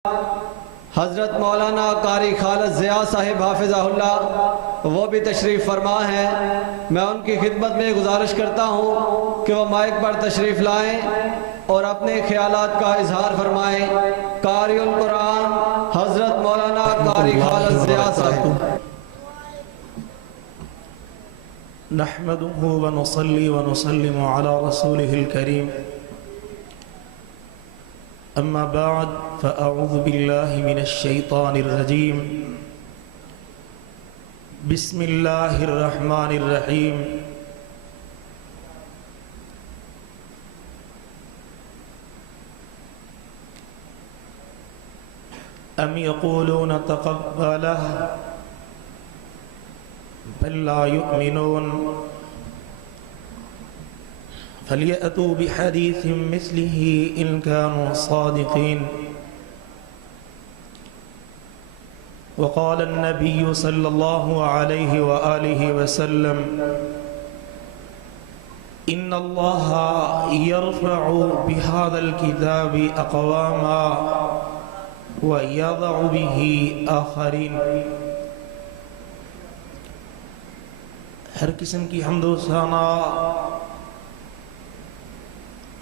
حضرت مولانا قاری خالد ضیاء صاحب حافظہ اللہ وہ بھی تشریف فرما ہیں. میں ان کی خدمت میں گزارش کرتا ہوں کہ وہ مائک پر تشریف لائیں اور اپنے خیالات کا اظہار فرمائیں. قاری القرآن حضرت مولانا قاری خالد ضیاء صاحب. نحمده ونصلي ونسلم على رسوله الكريم. أما بعد فأعوذ بالله من الشيطان الرجيم. بسم الله الرحمن الرحيم. أم يقولون تقبله بل لا يؤمنون فليأتوا بحديث مثله إن كانوا صادقين. وقال النبي صلى الله عليه وآله وسلم إن الله يرفع بهذا الكتاب أقواما ويضع به آخرين. ہر قسم کی حمد و ثنا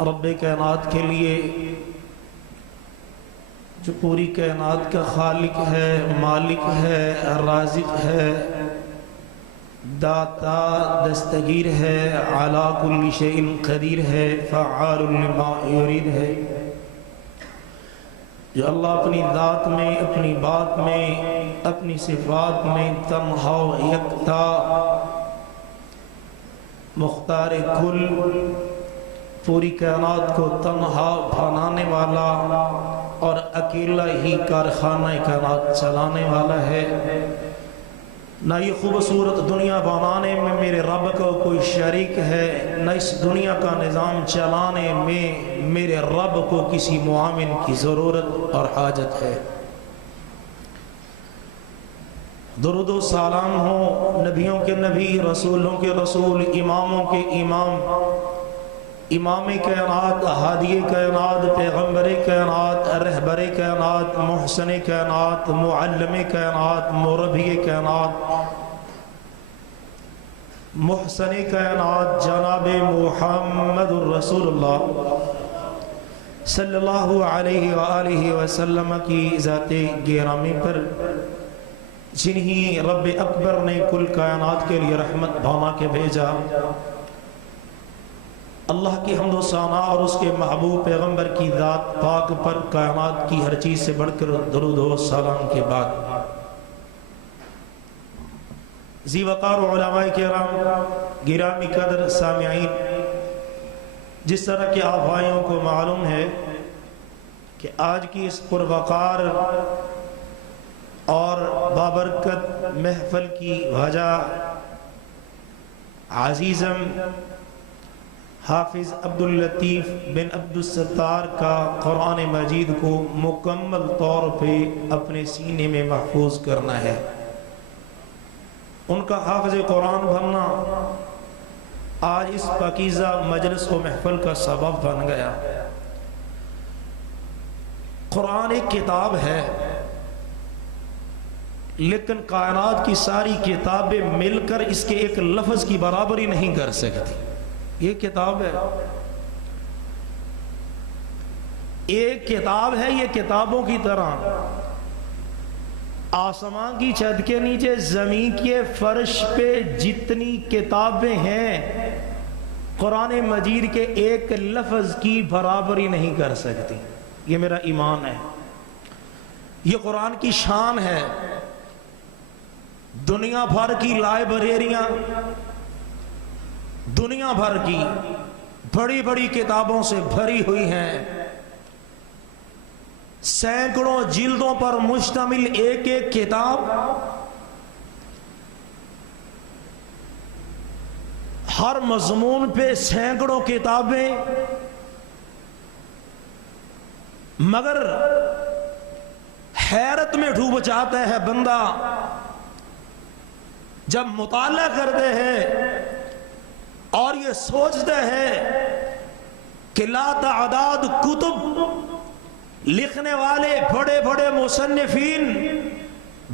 رب کائنات کے لیے جو پوری کائنات کا خالق ہے، مالک ہے، رازق ہے، داتا دستگیر ہے، علی کل شیء قدیر ہے، فعال لما یرید ہے. جو اللہ اپنی ذات میں، اپنی بات میں، اپنی صفات میں تنہا و یکتا، مختار کل، پوری کائنات کو تنہا بنانے والا اور اکیلا ہی کارخانہ کائنات چلانے والا ہے. نہ یہ خوبصورت دنیا بنانے میں میرے رب کا کوئی شریک ہے، نہ اس دنیا کا نظام چلانے میں میرے رب کو کسی معاون کی ضرورت اور حاجت ہے. درود و سلام ہو نبیوں کے نبی، رسولوں کے رسول، اماموں کے امام، امام کائنات، ہادی کائنات، پیغمبر کائنات، رہبر کائنات، محسن کائنات، معلم کائنات، مربی کائنات، محسن کائنات جناب محمد الرسول اللہ صلی اللہ علیہ وآلہ وسلم کی ذات گرامی پر، جنہی رب اکبر نے کل کائنات کے لیے رحمت بنا کے بھیجا. اللہ کی حمد و ثنا اور اس کے محبوب پیغمبر کی ذات پاک پر کائنات کی ہر چیز سے بڑھ کر درود و سلام کے بعد، ذی وقار علماء کرام، گرامی قدر سامعین، جس طرح کہ آپ بھائیوں کو معلوم ہے کہ آج کی اس پروقار اور بابرکت محفل کی وجہ عزیزم حافظ عبداللطیف بن عبدالستار کا قرآن مجید کو مکمل طور پہ اپنے سینے میں محفوظ کرنا ہے. ان کا حافظ قرآن بننا آج اس پاکیزہ مجلس و محفل کا سبب بن گیا. قرآن ایک کتاب ہے، لیکن کائنات کی ساری کتابیں مل کر اس کے ایک لفظ کی برابری نہیں کر سکتی. یہ کتاب ہے، ایک کتاب ہے. یہ کتابوں کی طرح آسمان کی چھت کے نیچے زمین کے فرش پہ جتنی کتابیں ہیں، قرآن مجید کے ایک لفظ کی برابری نہیں کر سکتی. یہ میرا ایمان ہے، یہ قرآن کی شان ہے. دنیا بھر کی لائبریریاں، دنیا بھر کی بڑی بڑی کتابوں سے بھری ہوئی ہیں. سینکڑوں جلدوں پر مشتمل ایک ایک کتاب، ہر مضمون پہ سینکڑوں کتابیں، مگر حیرت میں ڈوب جاتا ہے بندہ جب مطالعہ کرتے ہیں اور یہ سوچتے ہیں کہ لا تعداد کتب لکھنے والے بڑے بڑے مصنفین،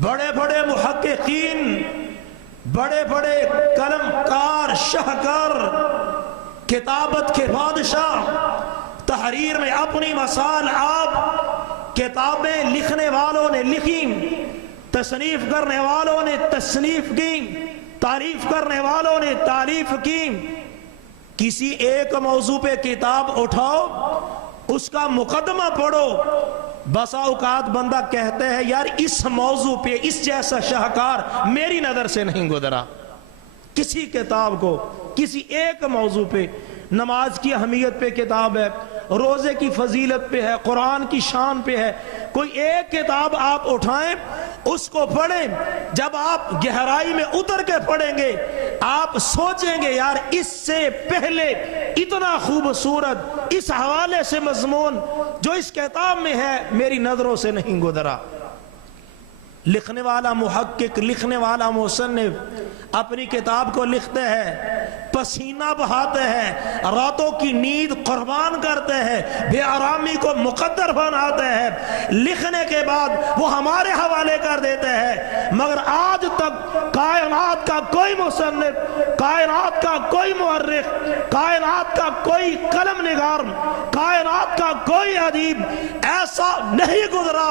بڑے بڑے محققین، بڑے بڑے قلم کار، شاہکار، کتابت کے بادشاہ، تحریر میں اپنی مثال آپ، کتابیں لکھنے والوں نے لکھی، تصنیف کرنے والوں نے تصنیف کی، تعریف کرنے والوں نے تعریف کی۔ کسی ایک موضوع پہ کتاب اٹھاؤ، اس کا مقدمہ پڑھو، بسا اوقات بندہ کہتے ہیں یار اس موضوع پہ اس جیسا شاہکار میری نظر سے نہیں گزرا۔ کسی کتاب کو کسی ایک موضوع پہ، نماز کی اہمیت پہ کتاب ہے، روزے کی فضیلت پہ ہے، قرآن کی شان پہ ہے، کوئی ایک کتاب آپ اٹھائیں، اس کو پڑھیں، جب آپ گہرائی میں اتر کے پڑھیں گے آپ سوچیں گے یار اس سے پہلے اتنا خوبصورت اس حوالے سے مضمون جو اس کتاب میں ہے میری نظروں سے نہیں گزرا۔ لکھنے والا محقق، لکھنے والا مصنف اپنی کتاب کو لکھتے ہیں، پسینہ بہاتے ہیں، راتوں کی نیند قربان کرتے ہیں، بے آرامی کو مقدر بناتے ہیں، لکھنے کے بعد وہ ہمارے حوالے کر دیتے ہیں، مگر آج تک کائنات کا کوئی مصنف، کائنات کا کوئی مورخ، کائنات کا کوئی قلم نگار، کائنات کا کوئی ادیب ایسا نہیں گزرا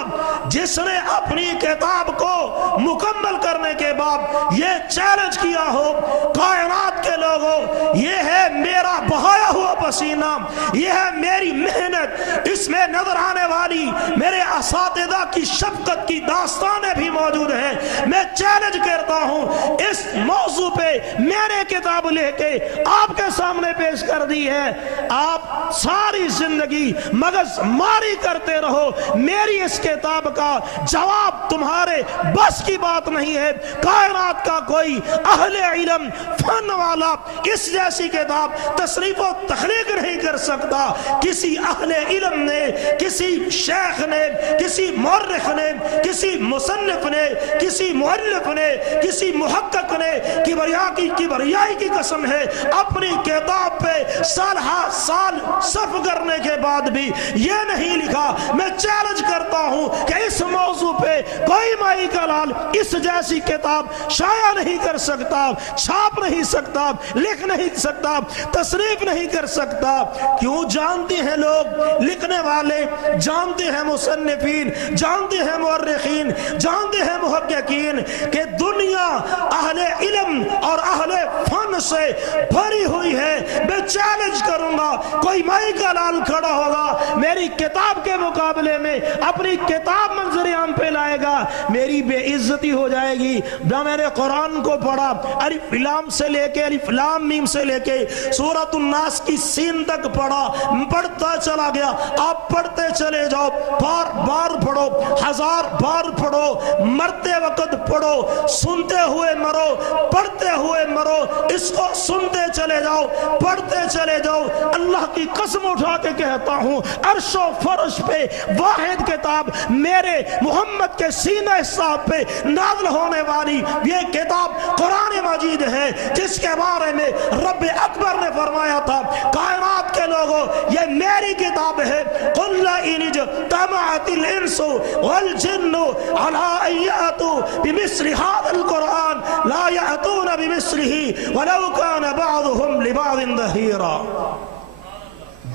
جس نے اپنی کتاب کو مکمل کرنے کے بعد یہ چیلنج کیا ہو، کائنات کے لوگوں یہ ہے میرا بہایا ہوا پسینہ، یہ ہے میری محنت، اس میں نظر آنے والی میرے اساتذہ کی شفقت کی داستانیں بھی موجود ہیں، میں چیلنج کرتا ہوں اس موضوع پہ میں نے کتاب لے کے آپ کے سامنے پیش کر دی ہے، آپ ساری زندگی مغز ماری کرتے رہو، میری اس کتاب کا جواب تمہارے بس کی بات نہیں ہے۔ کائنات کا کوئی اہل علم، فن والا اس جیسی کتاب تصریف و تخلیق نہیں کر سکتا۔ کسی اہل علم نے، کسی شیخ نے، کسی مورخ نے، کسی مصنف نے، کسی مؤلف نے، کسی محقق نے کبریائی کی قسم ہے اپنی کتاب پہ سال ہا سال صف کرنے کے بعد بھی یہ نہیں لکھا۔ میں چیلنج کرتا ہوں کہ اس موضوع پہ کوئی مائی کا لال اس جیسی کتاب شائع نہیں کر سکتا، چھاپ نہیں سکتا، لکھ نہیں سکتا، تصریف نہیں کر سکتا۔ کیوں؟ جانتے ہیں لوگ، لکھنے والے جانتے ہیں، مصنفین جانتے ہیں، مورخین جانتے ہیں، محققین کہ دنیا اہل علم اور اہل فن سے بھری ہوئی ہے۔ میں چیلنج کروں گا، کوئی مائی کا لال کھڑا ہوگا میری کتاب کے مقابلے میں اپنی کتاب منظر عام پہ لائے گا، میری بے عزتی ہو جائے گی۔ میں نے قرآن کو پڑھا، الف لام سے لے کے، الف لام میم سے لے کے سورۃ الناس کی سین تک پڑھا، پڑھتا چلا گیا۔ آپ پڑھتے چلے جاؤ، بار بار پڑھو، ہزار بار پڑھو، مرتے وقت پڑھو، سنتے ہوئے مرو، پڑھتے ہوئے مرو، اس کو سنتے چلے جاؤ، پڑھتے چلے جاؤ۔ اللہ کی قسم اٹھا کے کہتا ہوں، عرش و فرش پہ واحد کتاب میرے محمد کے سینہ صاحب پہ نازل ہونے والی یہ کتاب قرآن مجید ہے، جس کے بارے میں رب اکبر نے فرمایا تھا کائنات کے لوگوں یہ میری کتاب ہے۔ قل ان اجتمعت الانس والجن على ان يأتوا بمثل هذا القرآن لا يأتون بمثله ولو كان بعضهم لبعض ظهيرا۔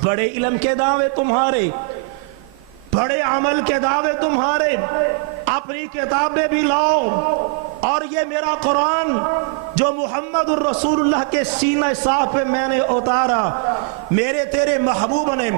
بڑے علم کے دعوے تمہارے، بڑے عمل کے دعوے تمہارے، اپنی کتابیں بھی لاؤ، اور یہ میرا قرآن جو محمد الرسول اللہ کے سینہ صاحب پہ میں نے اتارا، میرے تیرے محبوب نے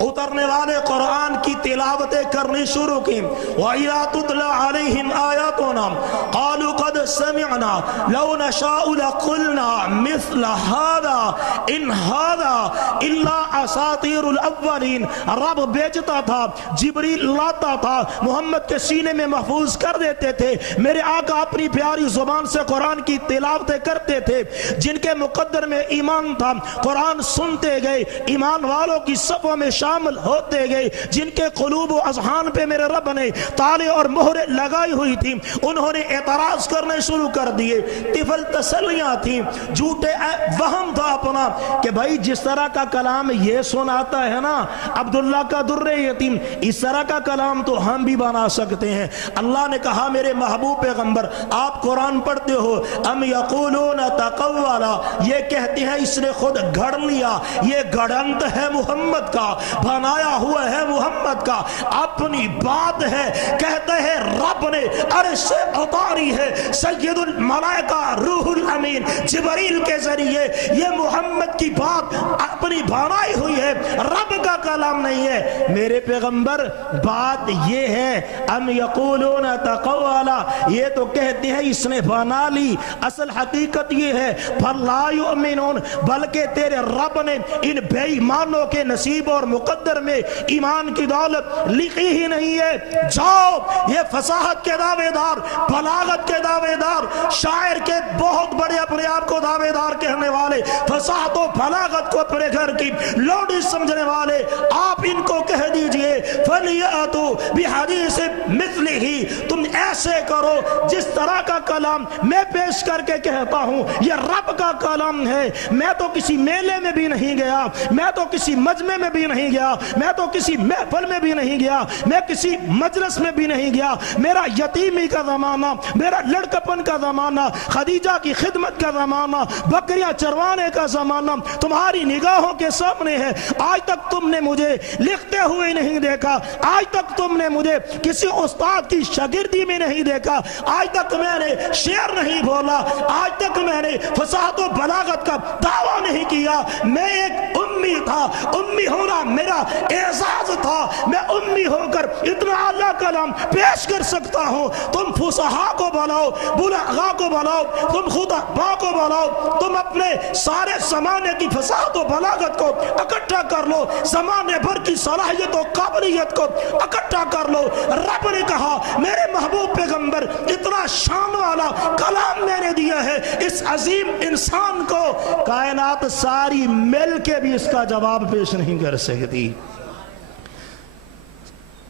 اترنے والے قرآن کی تلاوتیں کرنی شروع کی۔ وَإِذَا تُتْلَى عَلَيْهِمْ آيَاتُنَا قَالُوا قَدْ سَمِعْنَا لَوْ نَشَاءُ لَقُلْنَا مِثْلَ هَذَا إِنْ هَذَا إِلَّا أَسَاطِيرُ الْأَوَّلِينَ۔ رب بیچتا تھا، جبریل لاتا تھا، محمد کے سینے میں محفوظ کر دیتے تھے۔ میرے آقا اپنی پیاری زبان سے قرآن کی تلاوتیں کرتے تھے، جن کے مقدر میں ایمان تھا قرآن سنتے گئے، ایمان والوں کی صفوں میں شامل ہوتے گئے۔ جن کے قلوب و اذہان پہ میرے رب نے تالے اور مہریں لگائی ہوئی تھی، انہوں نے اعتراض کرنے شروع کر دیے۔ طفل تسلیاں تھیں، جھوٹے وہم تھا اپنا کہ بھائی جس طرح کا کلام یہ سناتا ہے نا عبداللہ کا در یتیم، اس طرح کا کلام تو ہم بھی بنا سکتے ہیں۔ اللہ نے کہا میرے محبوب پیغمبر آپ قرآن پڑھتے ہو، ام یقولون تقولا، یہ کہتے ہیں اس نے خود گھڑ لیا، یہ گڑنت ہے محمد کا، بنایا ہوا ہے محمد کا، اپنی بات ہے، کہتے ہیں رب نے عرش سے اتاری ہے سید الملائکہ روح الامین جبریل کے ذریعے، یہ محمد کی بات اپنی بنائی ہوئی ہے، رب کا کلام نہیں ہے۔ میرے پیغمبر بات یہ ہے ام یقولون تقولا، یہ تو کہتے ہیں اس نے بنا لی، اصل حقیقت یہ ہے فلا یؤمنون، بلکہ تیرے رب نے ان بے ایمانوں کے نصیب اور مقدر میں ایمان کی دولت لکھی ہی نہیں ہے۔ جاؤ، یہ فصاحت کے دعوے دار، بلاغت کے دعوے دار، شاعر کے بہت بڑے اپنے آپ کو دعوے دار کہنے والے، فصاحت و بلاغت کو اپنے گھر کی لوڈی سمجھنے والے، آپ ان کو کہہ دیجئے فَلْيَأْتُوا بِحَدِيثٍ مِثْلِهِ، تم ایسے کرو جس طرح کا کلام میں پیش کر کے کہتا ہوں، یہ رب کا کلام ہے۔ میں تو کسی میلے میں بھی نہیں گیا، میں تو کسی مجمع میں بھی نہیں گیا، میں تو کسی محفل میں بھی نہیں گیا، میں کسی مجلس میں بھی نہیں گیا۔ میرا یتیمی کا زمانہ، میرا لڑکپن کا زمانہ، خدیجہ کی خدمت کا زمانہ، بکریاں چروانے کا زمانہ تمہاری نگاہوں کے سامنے ہے۔ آج تک تم نے مجھے لکھتے ہوئے نہیں دیکھا، آج تک تم نے مجھے کسی استاد کی شاگردی میں نہیں دیکھا، آج تک میں نے شعر نہیں بولا، آج تک میں نے فصاحت و بلاغت کا دعویٰ نہیں کیا۔ میں ایک امی تھا، امی ہونا میرا اعزاز تھا، میں امی ہو کر اتنا اعلیٰ کلام پیش کر سکتا ہوں۔ تم فصحاء کو بلاؤ، بلغاء کو بلاؤ، تم خطباء کو بلاؤ، تم اپنے سارے زمانے کی فصاحت و بلاغت کو اکٹھا کر لو، زمانے بھر کی صلاحیت و قابلیت کو اکٹھا کر لو۔ رب نے کہا میرے محبوب پیغمبر اتنا شان والا کلام میں نے دیا ہے، اس عظیم انسان کو کائنات ساری مل کے بھی اس کا جواب پیش نہیں کر سکتی۔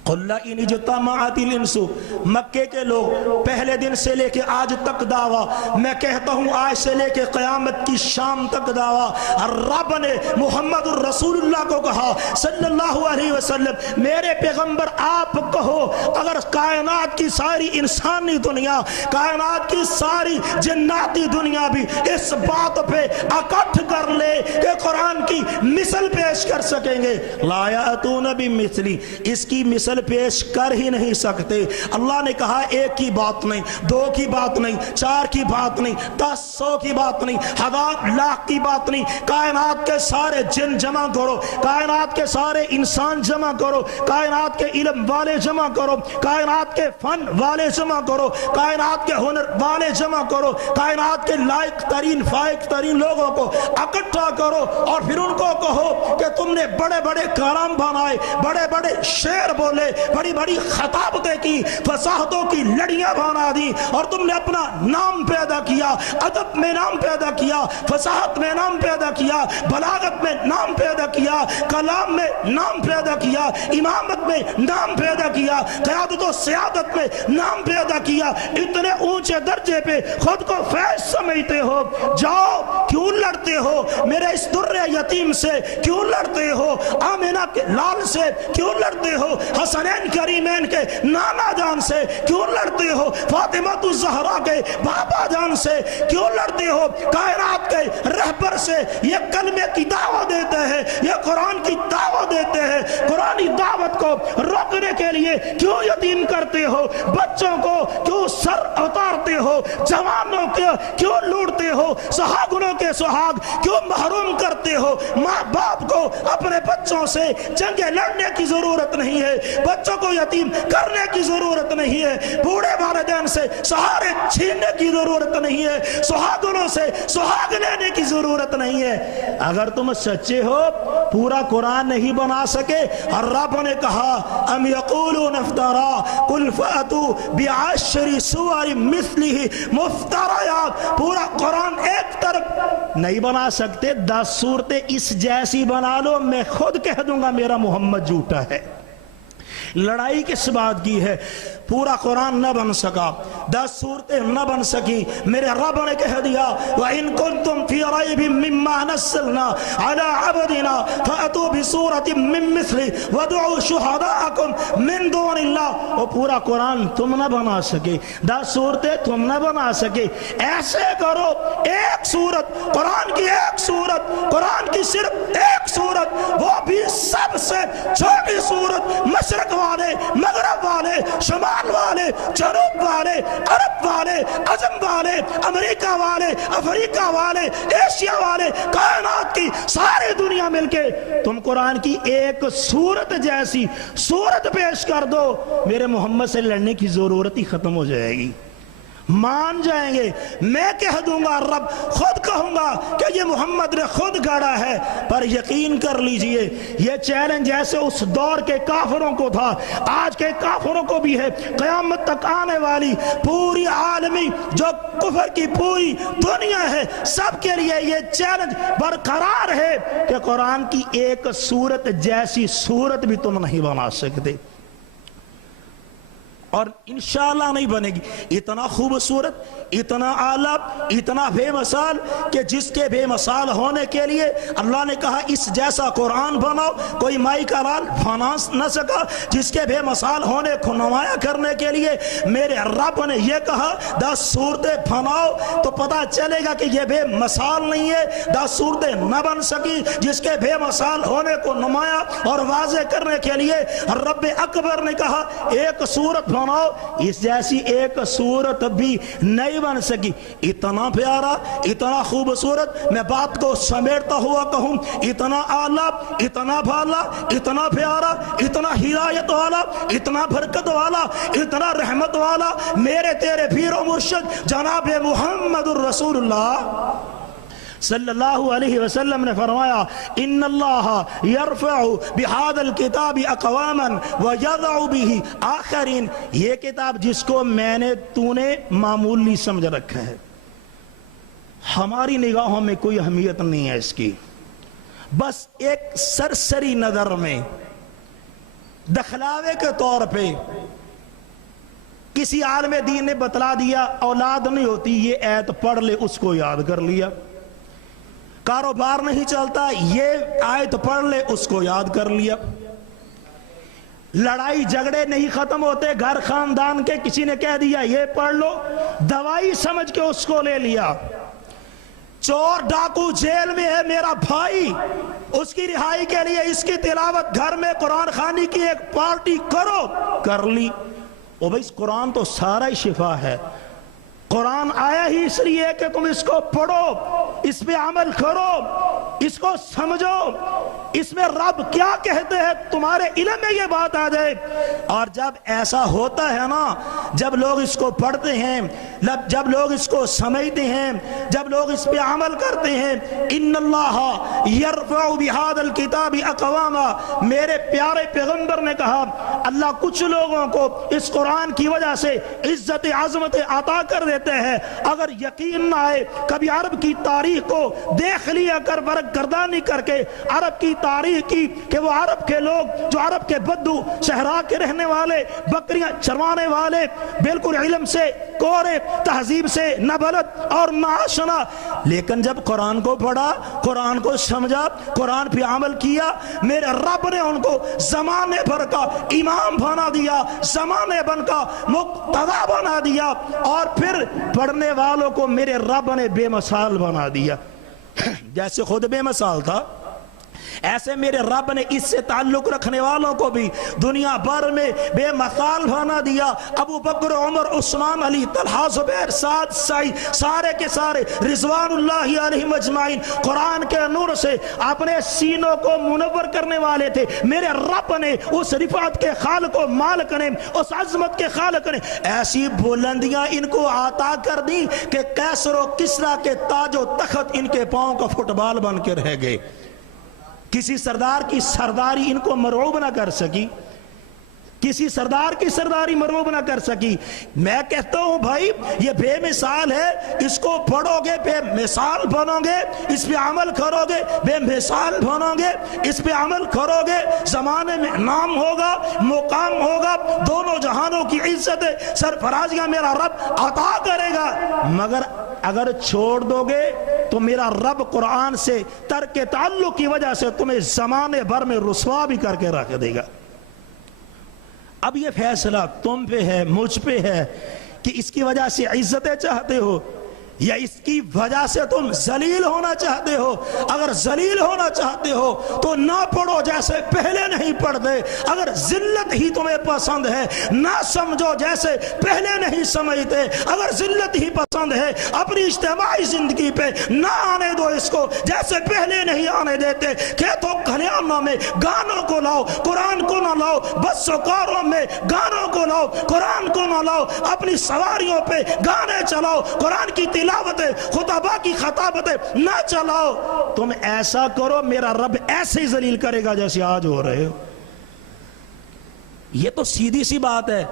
قُلَّ إِنِ اجْتَمَعَتِ الْإِنسُ، مکے کے لوگ پہلے دن سے لے کے آج تک دعویٰ، میں کہتا ہوں آج سے لے کے قیامت کی شام تک دعویٰ۔ رب نے محمد الرسول اللہ کو کہا صلی اللہ علیہ وسلم میرے پیغمبر آپ کہو اگر کائنات کی ساری انسانی دنیا، کائنات کی ساری جناتی دنیا بھی اس بات پہ اکٹھ کر لے کہ قرآن کی مثل پیش کر سکیں گے، لا یأتون بمثلی، اس کی مثل پیش کر ہی نہیں سکتے۔ اللہ نے کہا ایک کی بات نہیں، دو کی بات نہیں، چار کی بات نہیں، 10 100 کی بات نہیں، 1000 لاکھ کی بات نہیں، کائنات کے سارے جن جمع کرو، کائنات کے سارے انسان جمع کرو، کائنات کے علم والے جمع کرو، کائنات کے فن والے جمع کرو، کائنات کے ہنر والے جمع کرو، کائنات کے لائق ترین فائق ترین لوگوں کو اکٹھا کرو، اور پھر ان کو کہو کہ تم نے بڑے بڑے کلام بنائے، بڑے بڑے شعر بولے، بڑی بڑی خطابتیں کی، فصاحتوں کی لڑیاں بنا دی، اور تم نے اپنا نام پیدا کیا، ادب میں نام پیدا کیا، فصاحت میں نام پیدا کیا، بلاغت میں نام پیدا کیا، کلام میں نام پیدا کیا، امامت میں نام پیدا کیا، قیادت و سیادت میں نام پیدا کیا، اتنے اونچے درجے پہ خود کو فیض سمجھتے ہو، جاؤ کیوں لڑتے ہو میرے اس در یتیم سے، کیوں لڑتے ہو آمینہ کے لال سے، کیوں لڑتے ہو حسنین کریمین کے نانا جان سے، کیوں لڑتے ہو فاطمہ الزہرا کے بابا جان سے، کیوں لڑتے ہو کائنات کے رہبر سے؟ یہ کلمے کی دعوت دیتے ہیں، یہ قرآن کی دعوت دیتے ہیں، قرآنی دعوت کو روکنے کے لیے کیوں یتیم کرتے ہو؟ بچوں کو کیوں سر اتارتے ہو؟ جوانوں کے کیوں لوٹتے ہو؟ سہاگنوں کے سہاگ کیوں محروم کرتے ہو؟ ماں باپ کو اپنے بچوں سے جنگیں لڑنے کی ضرورت نہیں ہے، بچوں کو یتیم کرنے کی ضرورت نہیں ہے، بوڑھے والدین سے سہارے چھیننے کی ضرورت نہیں ہے، سہاگنوں سے سہاگ لینے کی ضرورت نہیں ہے۔ اگر تم سچے ہو پورا قرآن نہیں بنا سکے، اور رب نے کہا ام یقولون افترا قل فاتوا بعشر سور مثلہ مفتریات، پورا قرآن ایک طرف نہیں بنا سکتے، 10 صورتیں اس جیسی بنا لو، میں خود کہہ دوں گا میرا محمد جھوٹا ہے۔ لڑائی کس بات کی ہے؟ پورا قرآن نہ بن سکا، 10 صورتیں نہ بن سکی، میرے رب نے کہہ دیا وَإِن كُنتُمْ فِي رَيْبٍ مِّمَّا نَزَّلْنَا عَلَىٰ عَبْدِنَا فَأْتُوا بِسُورَةٍ مِّن مِّثْلِهِ وَادْعُوا شُهَدَاءَكُم مِّن دُونِ اللَّهِ۔ وہ پورا قرآن تم نہ بنا سکے، 10 صورتیں تم نہ بنا سکے، ایسے کرو ایک صورت، قرآن کی ایک صورت، قرآن کی صرف ایک صورت، وہ بھی سب سے چھوٹی صورت، مشرق والے، مغرب والے، شمال والے، جنوب والے، عرب والے، عجم والے، امریکہ والے، افریقہ والے، ایشیا والے، کائنات کی ساری دنیا مل کے تم قرآن کی ایک صورت جیسی صورت پیش کر دو، میرے محمد سے لڑنے کی ضرورت ہی ختم ہو جائے گی، مان جائیں گے۔ میں کہہ دوں گا، رب خود کہوں گا کہ یہ محمد نے خود گڑا ہے، پر یقین کر لیجئے یہ چیلنج جیسے اس دور کے کافروں کو تھا، آج کے کافروں کو بھی ہے، قیامت تک آنے والی پوری عالمی جو کفر کی پوری دنیا ہے، سب کے لیے یہ چیلنج برقرار ہے کہ قرآن کی ایک صورت جیسی صورت بھی تم نہیں بنا سکتے، اور انشاءاللہ نہیں بنے گی۔ اتنا خوبصورت، اتنا اعلیٰ، اتنا بے مثال کہ جس کے بے مثال ہونے کے لیے اللہ نے کہا اس جیسا قرآن بناؤ، کوئی مائی کا لال بنا نہ سکا، جس کے بے مثال ہونے کو نمایاں کرنے کے لیے میرے رب نے یہ کہا 10 صورتیں بناؤ، تو پتہ چلے گا کہ یہ بے مثال نہیں ہے، 10 صورتیں نہ بن سکی، جس کے بے مثال ہونے کو نمایاں اور واضح کرنے کے لیے رب اکبر نے کہا ایک صورت بناؤ، اس جیسی ایک صورت بھی نہیں بن سکی۔ اتنا پیارا، اتنا خوبصورت، میں بات کو سمیٹتا ہوا کہوں، اتنا اعلیٰ، اتنا بھالا، اتنا پیارا، اتنا ہدایت والا، اتنا برکت والا، اتنا رحمت والا میرے تیرے پیر و مرشد جناب محمد الرسول اللہ صلی اللہ علیہ وسلم نے فرمایا ان اللہ یرفع بہذا الکتاب اقواما ویضع به آخرین، یہ کتاب جس کو میں نے تو نے معمولی سمجھ رکھا ہے، ہماری نگاہوں میں کوئی اہمیت نہیں ہے اس کی، بس ایک سرسری نظر میں دکھلاوے کے طور پہ کسی عالم دین نے بتلا دیا اولاد نہیں ہوتی، یہ ایت پڑھ لے، اس کو یاد کر لیا، کاروبار نہیں چلتا، یہ آیت پڑھ لے، اس کو یاد کر لیا، لڑائی جھگڑے نہیں ختم ہوتے گھر خاندان کے، کسی نے کہہ دیا یہ پڑھ لو، دوائی سمجھ کے اس کو لے لیا، چور ڈاکو جیل میں ہے میرا بھائی، اس کی رہائی کے لیے اس کی تلاوت گھر میں قرآن خوانی کی ایک پارٹی کرو، کر لی۔ او بھائی قرآن تو سارا ہی شفا ہے، قرآن آیا ہی اس لیے کہ تم اس کو پڑھو، اس پہ عمل کرو، اس کو سمجھو، اس میں رب کیا کہتے ہیں تمہارے علم میں یہ بات آ جائے۔ اور جب ایسا ہوتا ہے نا، جب لوگ اس کو پڑھتے ہیں، جب لوگ اس کو سمجھتے ہیں، جب لوگ اس پہ عمل کرتے ہیں، ان اللہ یرفع بہذا الکتاب اقواما، میرے پیارے پیغمبر نے کہا اللہ کچھ لوگوں کو اس قرآن کی وجہ سے عزت عظمت عطا کر دیتے ہیں، اگر یقین نہ آئے کبھی عرب کی تاریخ کو دیکھ لیا کر، برق گردانی کر کے عرب کی تاریخ کی کہ وہ عرب کے لوگ جو عرب کے بدو صحرا کے رہنے والے، بکریاں چروانے والے، بالکل علم سے کورے، تہذیب سے نہ بلد اور نہ آشنا، لیکن جب قرآن کو پڑھا، قرآن کو سمجھا، قرآن پہ عمل کیا، میرے رب نے ان کو زمانے بھر کا امام بنا دیا، زمانے بن کا مقتدا بنا دیا، اور پھر پڑھنے والوں کو میرے رب نے بے مثال بنا دیا۔ جیسے خود بے مثال تھا، ایسے میرے رب نے اس سے تعلق رکھنے والوں کو بھی دنیا بھر میں بے مثال بنا دیا۔ ابو بکر، عمر، عثمان، علی، طلحہ، زبیر، سعد، سعید، سارے کے سارے رضوان اللہ علیہم اجمعین قرآن کے نور سے اپنے سینوں کو منور کرنے والے تھے۔ میرے رب نے اس رفعت کے خالق و مالک نے، اس عظمت کے خالق نے ایسی بلندیاں ان کو عطا کر دی کہ کیسر و کسریٰ کے تاج و تخت ان کے پاؤں کا فٹ بال بن کے رہ گئے، کسی سردار کی سرداری ان کو مرعوب نہ کر سکی۔ کسی سردار کی سرداری مروب نہ کر سکی. میں کہتا ہوں بھائی یہ بے مثال ہے, اس کو پڑھو گے بے مثال بنو گے, اس پہ عمل کرو گے بے مثال بنو گے, اس پہ عمل کرو گے زمانے میں نام ہوگا, مقام ہوگا, دونوں جہانوں کی عزت سرفرازیاں میرا رب عطا کرے گا. مگر اگر چھوڑ دو گے تو میرا رب قرآن سے ترک تعلق کی وجہ سے تمہیں زمانے بھر میں رسوا بھی کر کے رکھ دے گا. اب یہ فیصلہ تم پہ ہے, مجھ پہ ہے کہ اس کی وجہ سے عزتیں چاہتے ہو یا اس کی وجہ سے تم ذلیل ہونا چاہتے ہو. اگر ذلیل ہونا چاہتے ہو تو نہ پڑھو جیسے پہلے نہیں پڑھتے. اگر ذلت ہی تمہیں پسند ہے نہ سمجھو جیسے پہلے نہیں سمجھتے. اگر ذلت ہی پسند ہے اپنی اجتماعی زندگی پہ نہ آنے دو اس کو جیسے پہلے نہیں آنے دیتے. کھیتوں کھلیانوں میں گانوں کو لاؤ, قرآن کو نہ لاؤ. بس و کاروں میں گانوں کو لاؤ, قرآن کو نہ لاؤ. اپنی سواریوں پہ گانے چلاؤ, قرآن کی تلاوتیں, خطبہ کی خطابتیں نہ چلاؤ. تم ایسا کرو میرا رب ایسے ہی ذلیل کرے گا جیسے آج ہو رہے ہو. یہ تو سیدھی سی بات ہے.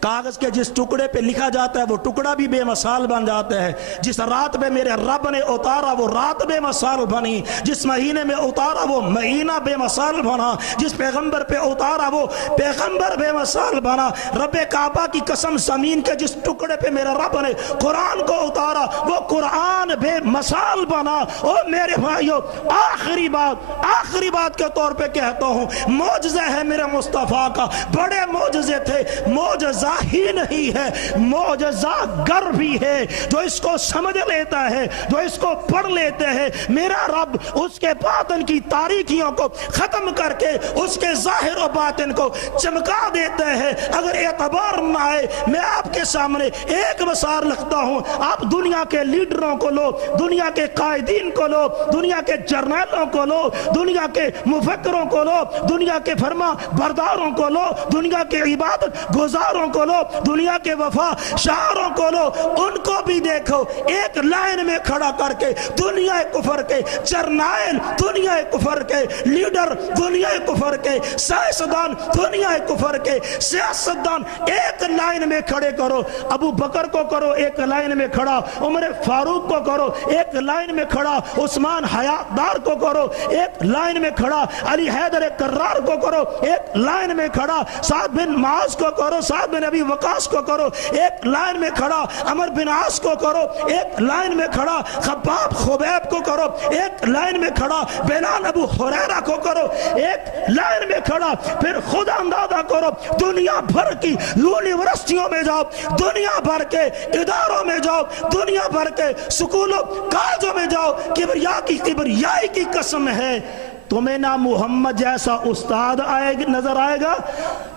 کاغذ کے جس ٹکڑے پہ لکھا جاتا ہے وہ ٹکڑا بھی بے مثال بن جاتا ہے. جس رات میں میرے رب نے اتارا وہ رات بے مثال بنی. جس مہینے میں اتارا وہ مہینہ بے مثال بنا. جس پیغمبر پہ اتارا وہ پیغمبر بے مثال بنا. رب کعبہ کی قسم زمین کے جس ٹکڑے پہ میرے رب نے قرآن کو اتارا وہ قرآن بے مثال بنا. اور میرے بھائیو آخری بات کے طور پہ کہتا ہوں, معجزہ ہے میرے مصطفیٰ کا. بڑے معجزے تھے, معجزہ ہی نہیں ہے, معجزہ گر بھی ہے. جو اس کو سمجھ لیتا ہے, جو اس کو پڑھ لیتے ہیں, میرا رب اس کے باطن کی تاریکیوں کو ختم کر کے اس کے ظاہر و باطن کو چمکا دیتے ہیں. اگر اعتبار نہ آئے میں آپ کے سامنے ایک مثال رکھتا ہوں. آپ دنیا کے لیڈروں کو لو, دنیا کے قائدین کو لو, دنیا کے جرنیلوں کو لو, دنیا کے مفکروں کو لو, دنیا کے فرما برداروں کو لو, دنیا کے عبادت گزاروں کو لو, دنیا کے وفا شاعروں کو لو. ان کو بھی دیکھو ایک لائن میں کھڑا کر کے دنیا کفر کے جرنائل, دنیا کفر کے لیڈر, دنیا کفر کے سائنسدان, دنیا کفر کے سیاستدان ایک لائن میں کھڑے کرو. ابو بکر کو کرو ایک لائن میں کھڑا, عمر فاروق کو کرو ایک لائن میں کھڑا, عثمان حیاتدار کو کرو ایک لائن میں کھڑا, علی حیدر کرار کو کرو ایک لائن میں کھڑا, سعد بن معاذ کو کرو, سعد بن ابی وقاص کو کرو ایک لائن میں کھڑا, عمر بن عاص کو کرو ایک لائن میں کھڑا, خباب خبیب کو کرو ایک لائن میں کھڑا, بلال ابو ہریرہ کو کرو ایک لائن میں کھڑا. پھر خود اندازہ کرو دنیا بھر کی یونیورسٹیوں میں جاؤ, دنیا بھر کے اداروں میں جاؤ, دنیا بھر کے سکولوں کالجوں میں جاؤ, کبریائی کی قسم ہے تمہیں نہ محمد جیسا استاد نظر آئے گا,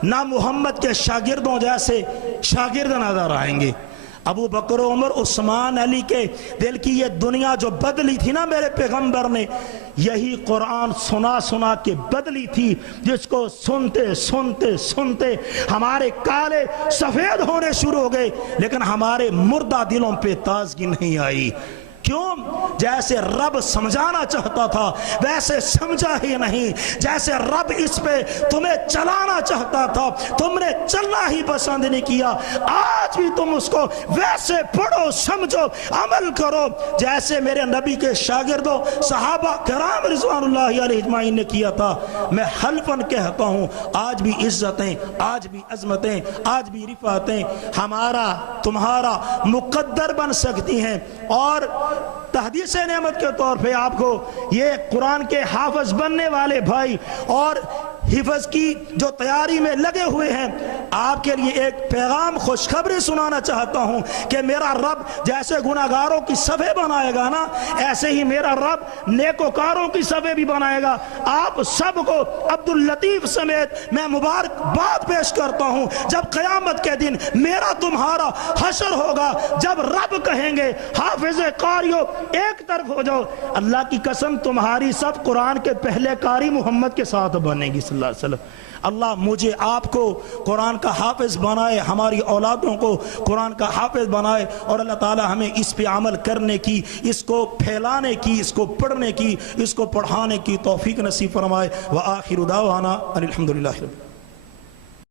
نہ محمد کے شاگردوں جیسے شاگرد نظر آئیں گے. ابو بکر عمر عثمان علی کے دل کی یہ دنیا جو بدلی تھی نا میرے پیغمبر نے, یہی قرآن سنا کے بدلی تھی, جس کو سنتے سنتے سنتے ہمارے کالے سفید ہونے شروع ہو گئے, لیکن ہمارے مردہ دلوں پہ تازگی نہیں آئی. کیوں؟ جیسے رب سمجھانا چاہتا تھا ویسے سمجھا ہی نہیں. جیسے رب اس پہ تمہیں چلانا چاہتا تھا تم نے چلنا ہی پسند نہیں کیا. آج بھی تم اس کو ویسے پڑھو, سمجھو, عمل کرو جیسے میرے نبی کے شاگردوں صحابہ کرام رضوان اللہ علیہ اجمعین نے کیا تھا. میں حلفاً کہتا ہوں آج بھی عزتیں, آج بھی عظمتیں, آج بھی رفعتیں ہمارا تمہارا مقدر بن سکتی ہیں. اور تحدیث نعمت کے طور پہ آپ کو یہ قرآن کے حافظ بننے والے بھائی اور حفظ کی جو تیاری میں لگے ہوئے ہیں, آپ کے لیے ایک پیغام خوشخبری سنانا چاہتا ہوں کہ میرا رب جیسے گناہگاروں کی صفیں بنائے گا نا, ایسے ہی میرا رب نیکوکاروں کی صفیں بھی بنائے گا. آپ سب کو عبداللطیف سمیت میں مبارکباد پیش کرتا ہوں. جب قیامت کے دن میرا تمہارا حشر ہوگا, جب رب کہیں گے حافظ قاریو ایک طرف ہو جاؤ, اللہ کی قسم تمہاری سب قرآن کے پہلے قاری محمد کے ساتھ بنے گی صلی اللہ علیہ وسلم. اللہ مجھے آپ کو قرآن کا حافظ بنائے, ہماری اولادوں کو قرآن کا حافظ بنائے, اور اللہ تعالی ہمیں اس پہ عمل کرنے کی, اس کو پھیلانے کی, اس کو پڑھنے کی, اس کو پڑھانے کی توفیق نصیب فرمائے. وآخر دعوانا ان الحمدللہ.